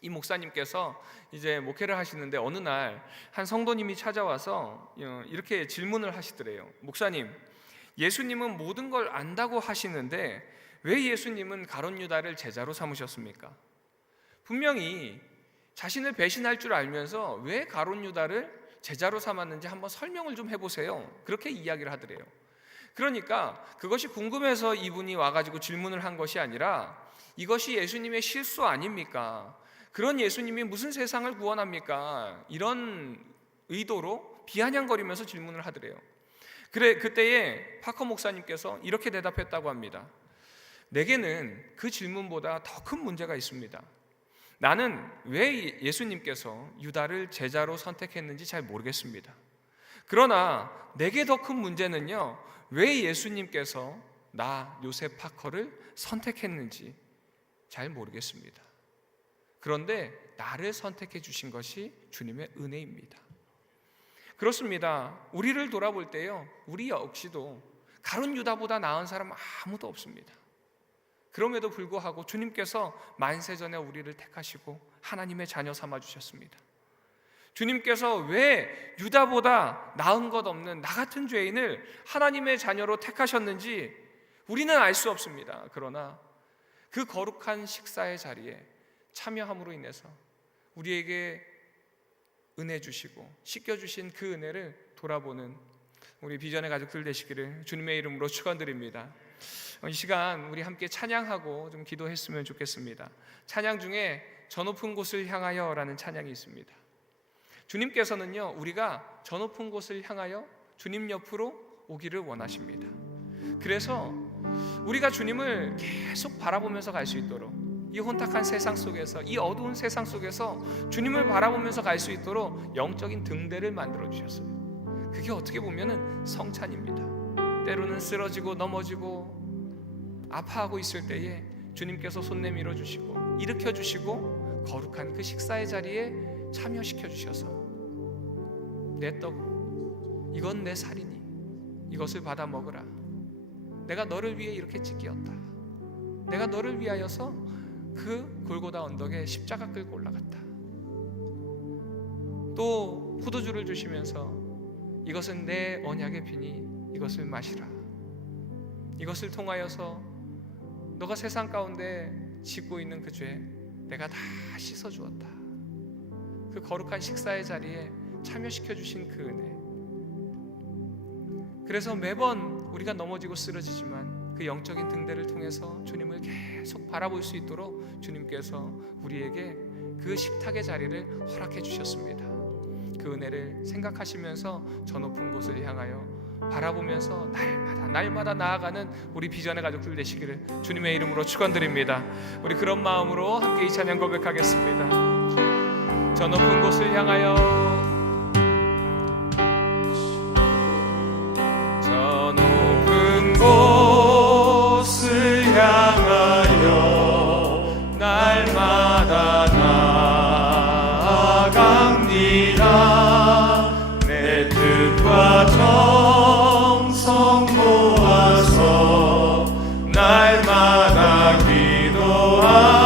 이 목사님께서 이제 목회를 하시는데 어느 날 한 성도님이 찾아와서 이렇게 질문을 하시더래요. 목사님, 예수님은 모든 걸 안다고 하시는데 왜 예수님은 가룟 유다를 제자로 삼으셨습니까? 분명히 자신을 배신할 줄 알면서 왜 가룟 유다를 제자로 삼았는지 한번 설명을 좀 해보세요. 그렇게 이야기를 하더래요. 그러니까 그것이 궁금해서 이분이 와가지고 질문을 한 것이 아니라 이것이 예수님의 실수 아닙니까? 그런 예수님이 무슨 세상을 구원합니까? 이런 의도로 비아냥거리면서 질문을 하더래요. 그때에 파커 목사님께서 이렇게 대답했다고 합니다. 내게는 그 질문보다 더 큰 문제가 있습니다. 나는 왜 예수님께서 유다를 제자로 선택했는지 잘 모르겠습니다. 그러나 내게 더 큰 문제는요, 왜 예수님께서 나 요셉 파커를 선택했는지 잘 모르겠습니다. 그런데 나를 선택해 주신 것이 주님의 은혜입니다. 그렇습니다. 우리를 돌아볼 때요, 우리 역시도 가룟 유다보다 나은 사람 아무도 없습니다. 그럼에도 불구하고 주님께서 만세전에 우리를 택하시고 하나님의 자녀 삼아 주셨습니다. 주님께서 왜 유다보다 나은 것 없는 나 같은 죄인을 하나님의 자녀로 택하셨는지 우리는 알 수 없습니다. 그러나 그 거룩한 식사의 자리에 참여함으로 인해서 우리에게 은혜 주시고 씻겨주신 그 은혜를 돌아보는 우리 비전의 가족들 되시기를 주님의 이름으로 축원드립니다. 이 시간 우리 함께 찬양하고 좀 기도했으면 좋겠습니다. 찬양 중에 저 높은 곳을 향하여 라는 찬양이 있습니다. 주님께서는요, 우리가 저 높은 곳을 향하여 주님 옆으로 오기를 원하십니다. 그래서 우리가 주님을 계속 바라보면서 갈 수 있도록, 이 혼탁한 세상 속에서, 이 어두운 세상 속에서 주님을 바라보면서 갈 수 있도록 영적인 등대를 만들어 주셨어요. 그게 어떻게 보면은 성찬입니다. 때로는 쓰러지고 넘어지고 아파하고 있을 때에 주님께서 손 내밀어 주시고 일으켜 주시고 거룩한 그 식사의 자리에 참여시켜 주셔서 내 떡, 이건 내 살이니 이것을 받아 먹으라. 내가 너를 위해 이렇게 찢기었다. 내가 너를 위하여서 그 골고다 언덕에 십자가 끌고 올라갔다. 또 포도주를 주시면서 이것은 내 언약의 피니 이것을 마시라. 이것을 통하여서 너가 세상 가운데 짓고 있는 그 죄 내가 다 씻어 주었다. 그 거룩한 식사의 자리에 참여시켜 주신 그 은혜. 그래서 매번 우리가 넘어지고 쓰러지지만 그 영적인 등대를 통해서 주님을 계속 바라볼 수 있도록 주님께서 우리에게 그 식탁의 자리를 허락해 주셨습니다. 그 은혜를 생각하시면서 저 높은 곳을 향하여 바라보면서 날마다 나아가는 우리 비전의 가족들 되시기를 주님의 이름으로 축원드립니다. 우리 그런 마음으로 함께 이 찬양 고백하겠습니다. 저 높은 곳을 향하여, 저 높은 곳을 향하여 날마다 나아갑니다. 내 뜻과 정성 모아서 날마다 기도합니다.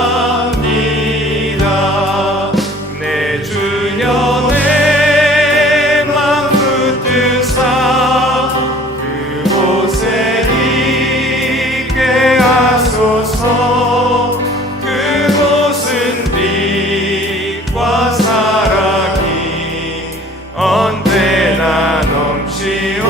내 주여 내 맘 붙드사 그곳에 있게 하소서. 그곳은 빛과 사랑이 언제나 넘치오.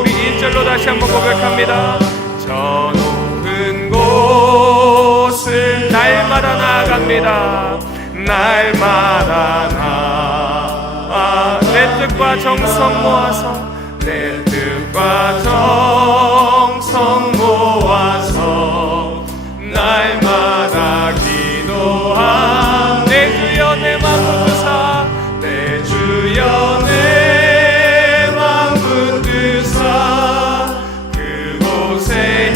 우리 1절로 다시 한번 고백합니다. 저 높은 곳을 날마다 나아갑니다. 날마다 나아 내 뜻과 정성 모아서, 내 뜻과 정성 모아서 날마다 기도함. 내 주여 내 맘 붙드사, 내 주여 내 맘 붙드사 그곳에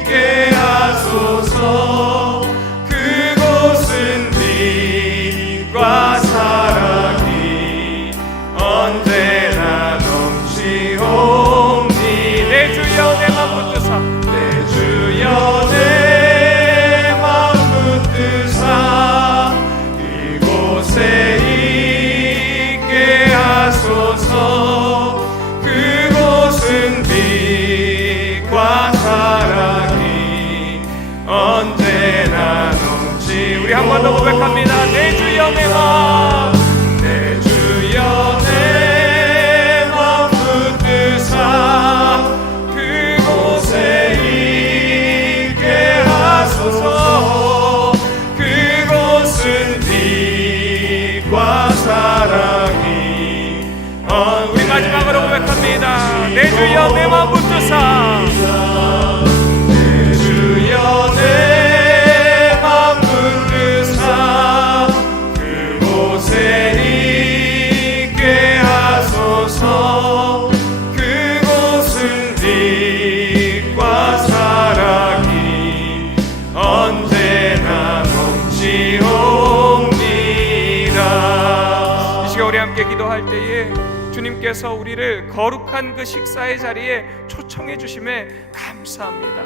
있게 하소서. 그곳은 빛과 사랑이 언제나 넘치옵니. 내 주여 내 맘 붙드사, 내 주여 내 맘 붙드사 이곳에 있게 하소서. 그곳은 빛과 사랑이 언제나 넘치. 우리 한 번 더 고백합니다. 내 주여 내 맘, 내 주여 내 맘 붙드사 그곳에 있게 하소서. 그곳은 빛과 사랑이 우리 마지막으로 고백합니다. 내 주여 내 맘 붙드사, 내 주여 내 맘 붙드사 그곳에 있게 하소서. 그곳은 빛과 사랑이 언제나 넘치옵니다. 이 시간 우리 함께 기도할 때에 주님께서 우리를 거룩한 그 식사의 자리에 초청해 주심에 감사합니다.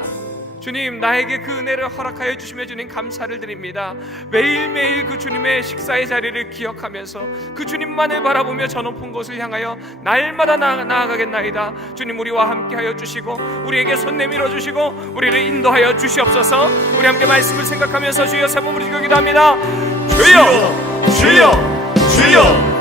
주님, 나에게 그 은혜를 허락하여 주심에 주님 감사를 드립니다. 매일매일 그 주님의 식사의 자리를 기억하면서 그 주님만을 바라보며 저 높은 곳을 향하여 날마다 나아가겠나이다. 주님, 우리와 함께하여 주시고 우리에게 손 내밀어 주시고 우리를 인도하여 주시옵소서. 우리 함께 말씀을 생각하면서 주여 세 번으로 기도합니다. 주여 주여 주여.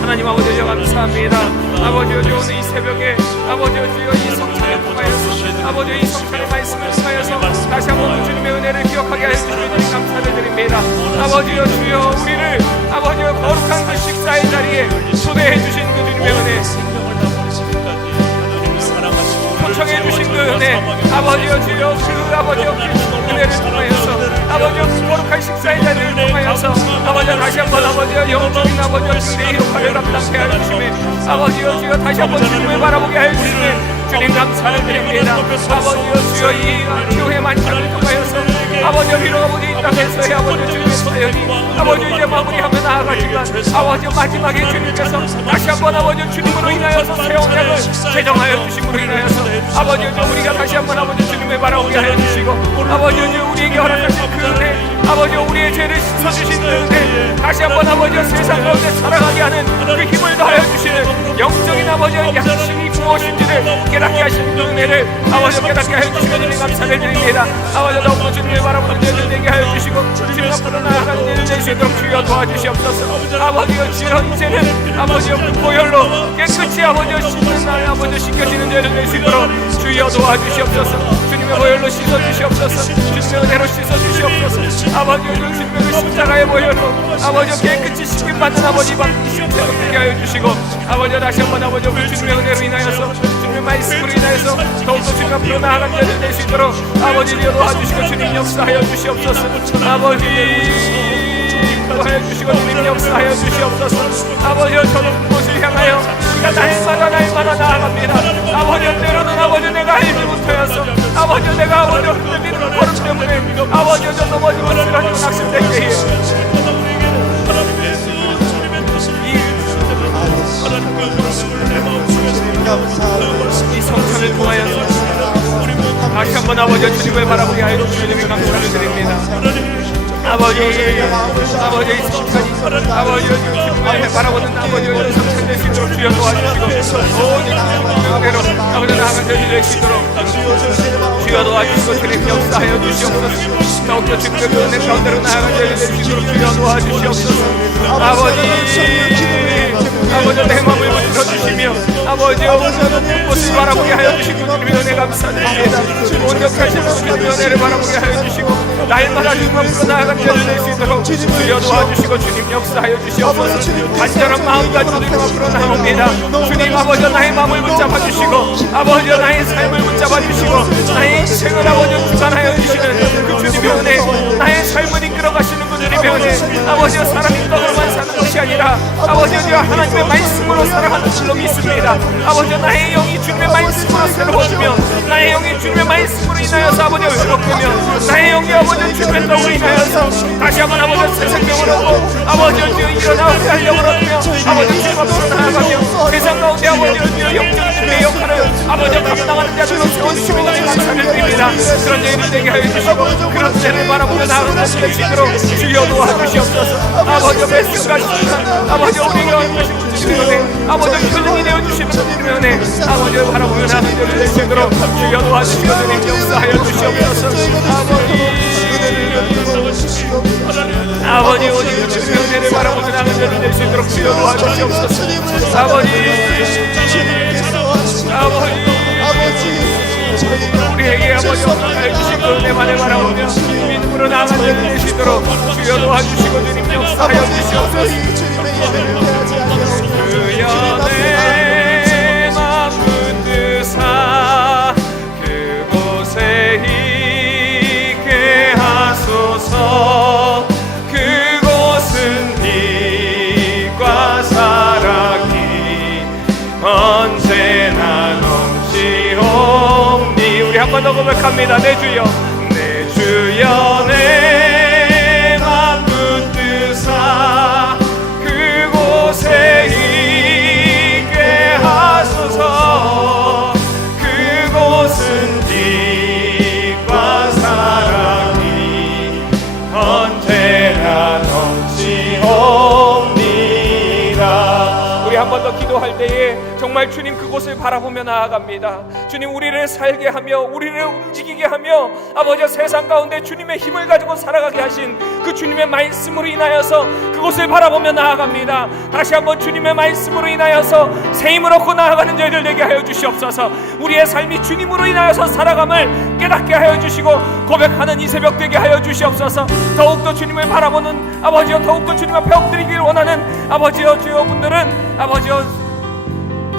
하나님 아버지 주여 감사합니다. 아버지여 주여 오늘 이 새벽에 아버지여 주여 이 성찬을 통하여서 아버지여 이 성찬의 말씀을 통하여서 다시 한번 주님의 은혜를 기억하게 하여 주시니 감사를 드립니다. 아버지여 주여 우리를 아버지여 거룩한 그 식사의 자리에 초대해 주신 그 주님의 은혜, 초청해 주신 그 은혜, 아버지여 주여 그 아버지여 그 은혜를 통하여서 아버지여 그 거룩한 식사의 자리를 통하여서 아버지여 다시 한번 아버지여 영적인 아버지여 주님의 역할을 감당케 하여 주시네. 아버지여 주여 다시 한번 주님을 바라보게 하여 주시네. 주님 감사를 드립니다. 아버지여 주여 이 교회 만찬을 통하여서 아버지 비록 아버지 이 땅에서의 아버지 주님의 사연이 아버지 이제 마무리하며 나아가지만 아버지 마지막에 주님께서 다시 한번 아버지 주님으로 인하여서 새 언약을 제정하여 주심으로 인하여서 아버지 우리가 다시 한번 아버지 주님을 바라보게 하여 주시고 아버지 우리에게 허락하신 그 은혜 아버지 우리의 죄를 씻어주신 그 은혜 다시 한번 아버지 세상 가운데 살아가게 하는 그 힘을 더하여 주시는 영적인 아버지 양심이 무엇인지를 깨닫게 하시는 그 은혜를 아버지 깨닫게 하여 주시고 주님 감사를 드립니다. 아버지 더욱더 주님을 바라보는 죄를 내게 하여 주시고 주님 앞으로 나아가는 죄를 내시도록 주여 도와주시옵소서. 아버지여 주여 이제는 아버지여 그 보혈로 깨끗이 아버지여 씻는 날 아버지여 씻겨지는 죄를 내시도록 주여 도와주시옵소서. 주님의 보혈로 씻어주시옵소서. 주님의 은혜로 씻어주시옵소서. 아버지여 주님의 그 십자가의 보혈로 아버지여 깨끗이 씻김받는 아버지 신세로 되게 하여 주시고 아버지여 다시 한번 아버지여 그 주님의 은혜로 인하여서 주님의 말씀으로 인하여서 더욱더 주님 앞으로 나아간 자를 낼 수 있도록 아버지여 도와주시고 주님 역사하여 주시옵소서. 아버지 하여 주시고 주님 역사하여 주시옵소서. 아버지여 저는 그곳을 향하여 우리가 날마다 나아갑니다. 아버지여 때로는 아버지 내가 알지 못하여서 아버지여 내가 아버지여 흔들리는 버릇 때문에 아버지여 저 넘어지고 쓰러지고 낙심될 때에 이 성찬을 통하여서 다시 한번 아버지여 주님을 바라보게 하여 주님의 감사를 드립니다. 아버지 이 성찬이 아버지여 주님을 바라보는 아버지여 성찬 되시도록 주여 도와주시고 오직 주님의 은혜로 아버지 나아간 자들이 될 수 있도록 주여 도와주시고 주님 역사하여 주시옵소서. 더욱더 주님의 그 은혜 가운데로 나아간 자들이 될 수 있도록 주여 도와주시옵소서. 아버지 내 마음을 붙들어주시며 아버지여 높은 곳을 바라보게 하여 주시고 주님의 은혜 감사드립니다. 온전하신 주님의 은혜를 바라보게 하여 주시고 날마다 주님 앞으로 나아간 자를 낼 수 있도록 주여 도와주시고 주님 역사하여 주시옵소서. 간절한 마음 가지고 주님 앞으로 나옵니다. 주님 아버지여 나의 마음을 붙잡아 주시고 아버지여 나의 삶을 붙잡아 주시고 나의 인생을 아버지여 주관하여 주시는 그 주님의 은혜 나의 삶을 이끌어 가시는 그 주님의 은혜 아버지여 사람이 떡으로만 사는 것이 아니라 아버지여 하나님의 말씀으로 살아가는 줄로 믿습니다. 아버지여 나의 영이 주님의 말씀으로 새로워지며 나의 영이 주님의 말씀으로 인하여서 아버지여 회복되며 나의 영이 아버지여 주님의 떡으로 인하여서 다시 한번 아버지여 새 생명을 얻고 아버지여 주여 일어나 회복력을 얻으며 아버지여 주님 앞으로 나아가며 세상 가운데 아버지여 주여 영적인 주님의 역할을 아버지여 감당하는 자들로 세워주시며 감사를 드립니다. 그런 죄를 되게 하여 주시고 그런 죄를 바라보며 나아가는 자들 될 수 있도록 주여 도와주시옵소서. 아버지여 말씀까지 아버지여 우리에게 얼마신 주님의 은혜 아버지여 효능이 되어주시는 주님의 은혜 아버지여 바라보며 나아가는 자들 될 수 있도록 주여 도와주시고 주님 역사하여 주시옵소서. 아버지 오직 주님의 은혜를 바라보며 나아가는 자들 될 수 있도록 주여 도와주시옵소서. 우리에게 아버지 허락하여 주신 그 은혜만을 바라보며 믿음으로 나아가는 자들 될 수 있도록 주여 도와주시고 주님 역사하여 주시옵소서. 주여 내 맘 붙드사 그곳에 있게 하소서. 그곳은 빛과 사랑이 언제나 넘치옵니. 우리 한 번 더 고백합니다. 내 주여 내 주여 내 맘 붙드사 그곳에 있게 하소서. 그곳은 빛과 사랑이 언제나 넘치옵니다. 우리 한 번 더 기도할 때에 정말 주님 그곳을 바라보며 나아갑니다. 주님 우리를 살게 하며 우리를 움직이게 하며 아버지 세상 가운데 주님의 힘을 가지고 살아가게 하신 그 주님의 말씀으로 인하여서 그곳을 바라보며 나아갑니다. 다시 한번 주님의 말씀으로 인하여서 새 힘을 얻고 나아가는 저희들 되게 하여 주시옵소서. 우리의 삶이 주님으로 인하여서 살아감을 깨닫게 하여 주시고 고백하는 이 새벽 되게 하여 주시옵소서. 더욱더 주님을 바라보는 아버지여 더욱더 주님 앞에 엎드리기를 원하는 아버지여 주여 분들은 아버지여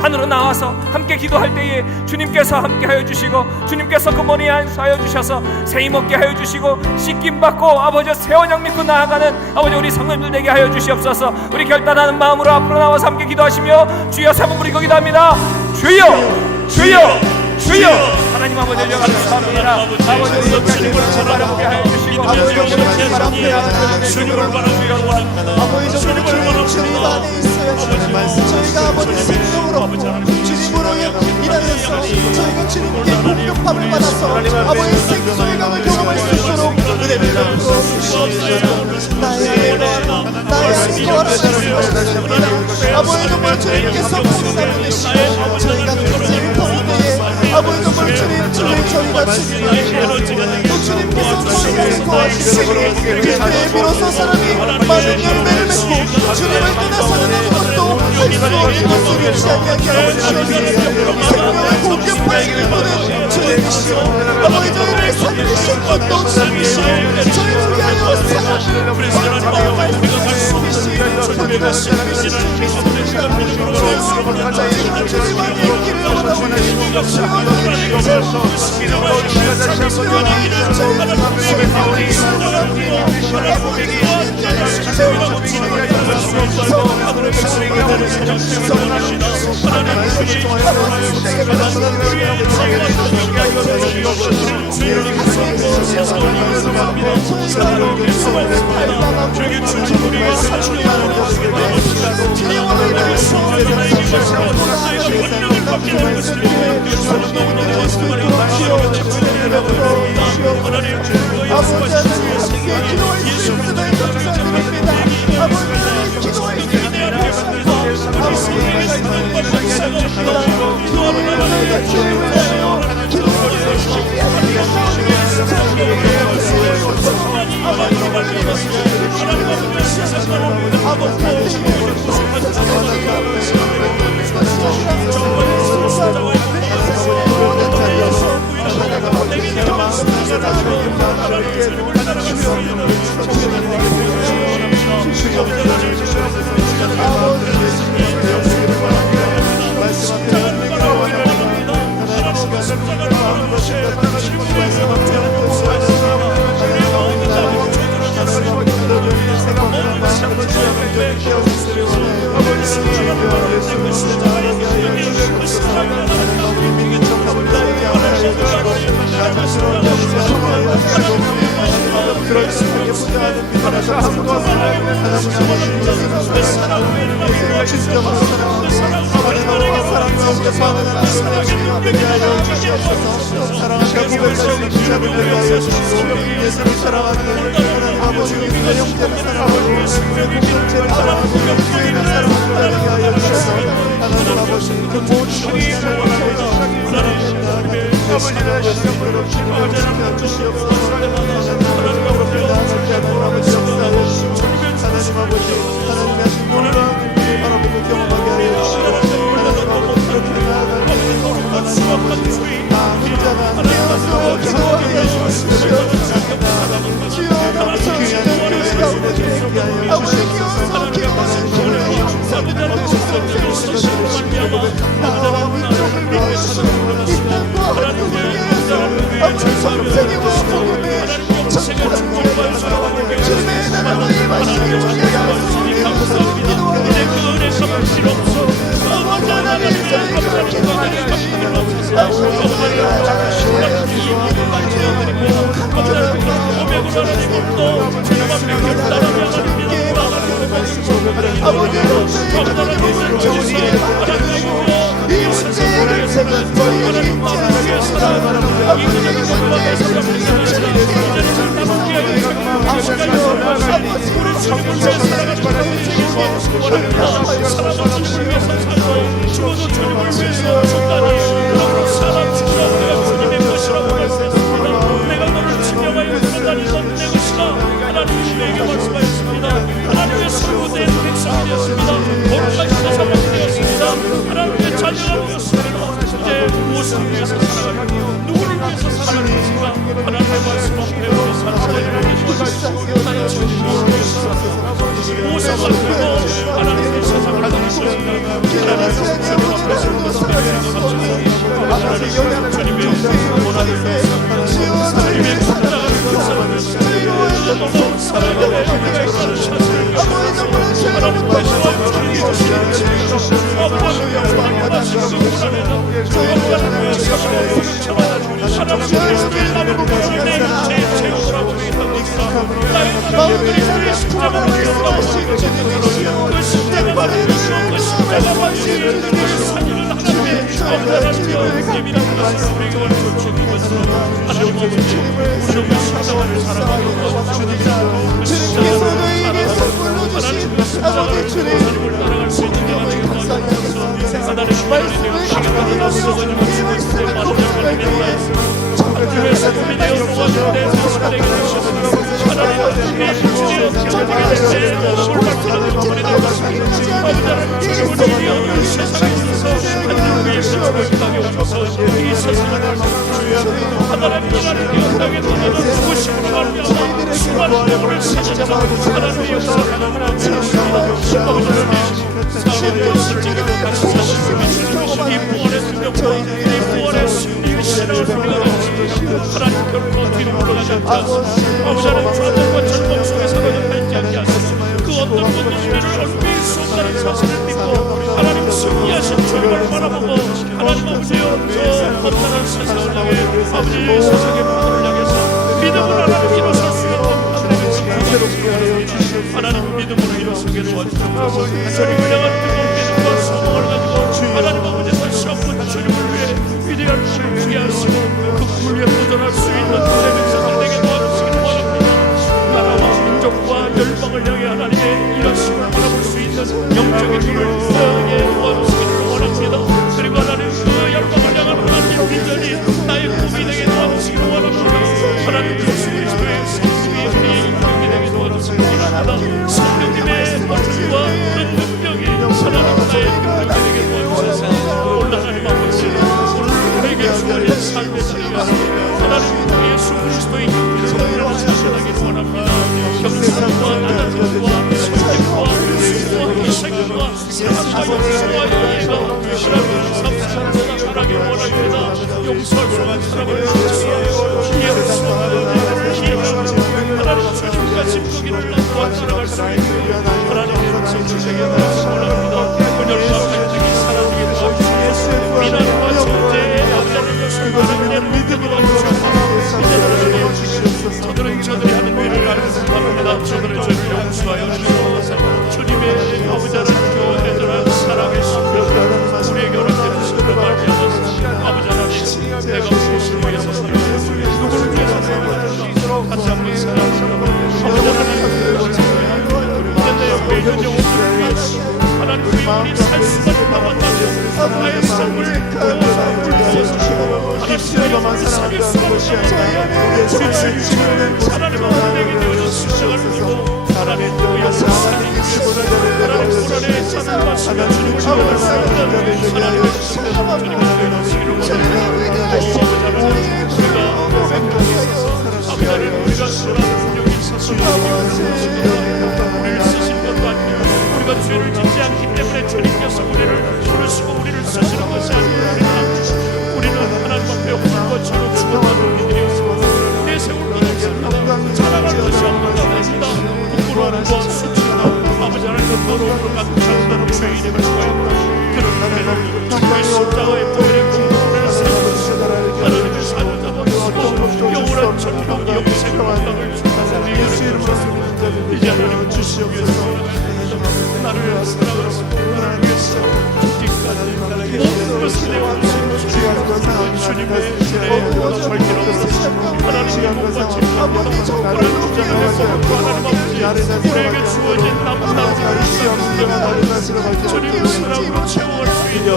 단으로 나와서 함께 기도할 때에 주님께서 함께 하여 주시고 주님께서 그 머리에 안수하여 주셔서 새 힘 얻게 하여 주시고 씻김 받고 아버지 새 언약 믿고 나아가는 아버지 우리 성도님들 되게 하여 주시옵소서. 우리 결단하는 마음으로 앞으로 나와서 함께 기도하시며 주여 세 번 부르고 기도합니다. 주여 주여 주여. 하나님 아버지 감사합니다. 아버지 우리 여기까지 바라보게 하여 주시고 아버지 정말 사랑 표현하는 아버지 정말 주님 안에 있어야지 저희가 아버지 생명으로 주님으로 일하면서 저희가 주님께 공급함을 받아서 아버지 생수의 강을 경험할 수 있도록 은혜를 베풀어 주시옵소서. 나의 애와 나의 신고하라 말씀하셨습니다. 아버지 정말 주님께서 포도나무 되시고 저희가 그 가운데에 아버지 정말 주님 저희가 주님을 또 주님께서 저희 안에 거하시니 그때에 비로소 사람이 많은 열매를 맺고 주님을 떠나서는 아무것도 할 수 없는 것을 잃지 않게 하여 주시옵소서. 생명을 공급하시는 분은 주님이시오. 아버지 저희를 살리신 분도 주님이시오. 저희를 위하여 사랑하시는 주님께서 저에게 선물로 주신 아버지 주님 주님께 감사하게 하옵소서. 말씀을 감사하며 이 말씀을 고백할 때에 정말 아버지는 좌절과 절망 속에서는 뱉지 않게 하소서. 그 어떤 분도 우리를 얼핏 쏜다는 사실을 믿고 하나님 승리하신 주님을 바라보고 하나님 아버지여 저 험난한 세상을 향해 아버지 세상의 문을 향해서 믿음으로 하나님 일어설 수 있는 하나님의 승리를 하나님 믿음으로 일어서게 도와주옵소서. 저리를 향한 뜨거운 믿음과 소망을 가지고 하나님 아버지 다시 한번 주님을 위해 위대한 주를 위해 하시고 그 꿈을 위해 도전할 수 있는 하나님의 내게 도와주시기를 원합니다. 나라와 민족과 열방을 향해 하나님의 일하심을 바라볼 수 있는 영적인 눈을 향해 도와주시기를 원합니다. 그리고 하나님 그 열방을 향한 하나님의 비전이 나의 꿈이 되게 도와주시기를 원합니다. 하나님 예수 그리스도의 성령의 힘이 인격이 되게 도와주시기를 원합니다. 성령님의 권위와 그 능력이 하나님 나의 능력이 되게 도와주셔서 오늘 하나님 아버지 오늘 우리에게 주어진 삶의 자리에서 하나님 예수 그리스도의 영광을 찬양하기 원합니다. 경상과 나눔과 선택과 수고와 희생과 사랑과 용서와 이해가 하나님의 삶을 살아가기 원합니다. 용서와 사랑을 주시옵소서. 기회를 수고하는 기회를 하나님 주님과 집거기를 나와 살아갈 수 있는 하나님의 음성 주시기 원합니다. 분열과 갈등이 사라지게 도와주시옵소서. 비난과 전쟁의 아버지를 요소하는 믿음이 와주시옵소서. 저들이 하는 일을 알겠습니다. 저들을 용서하여 주시옵소서. 주님의 아버지를 교회들을 사랑하시고 우리에게 허락해 주시기를 바랍니다. 아버지 하나님 내가 무엇을 위해서 살았는지 누구를 위해서 살았는지 같이 한번 살아보시고 아버지 하나님 내 옆에 있는 영혼들을 위해서 하나님 우리 살 수밖에 남았다면 나의 삶을 불러서 하나님 우리 살릴 수밖에 남았다면 우리 주님은 하나님 아버지에게 되어진 십자가를 들고 하나님 그 영혼을 살리시고 하나님 불안에 찬을 마시며 주님을 사랑하는 하나님의 십자가 주님을 되어주시기를 원합니다. 아버지는 우리가 신뢰하는 능력이 있어서 우리를 쓰신 것도 아니고 우리가 죄를 짓지 않기 때문에 주님께서 우리를 부르시고 우리를 쓰시는 것이 아닙니다. 우리는 하나님 앞에 홀과 죄로 죽어가는 우리들이었습니다. 내세울 것이 없습니다. 자랑할 것이 없습니다. 부끄러움과 수치로 아버지 하나님의 더러움으로 가득 찬 죄인임을 주어요. 그런 우리는 주님의 십자가의 보혈의 공로를 세우고 하나님의 사는 자가 영원한 천국 영생의 땅을 주시는 예수 이름으로 이제 하나님 주시옵소서. 나를 사랑하시고 나를 위해서 죽기까지 모든 것을 내어주신 주님의 은혜와 절기로 하나님의 몸과 진리합니다. 하나님 아버지 우리에게 주어진 남다른 주님의 사랑으로 채워갈 수 있는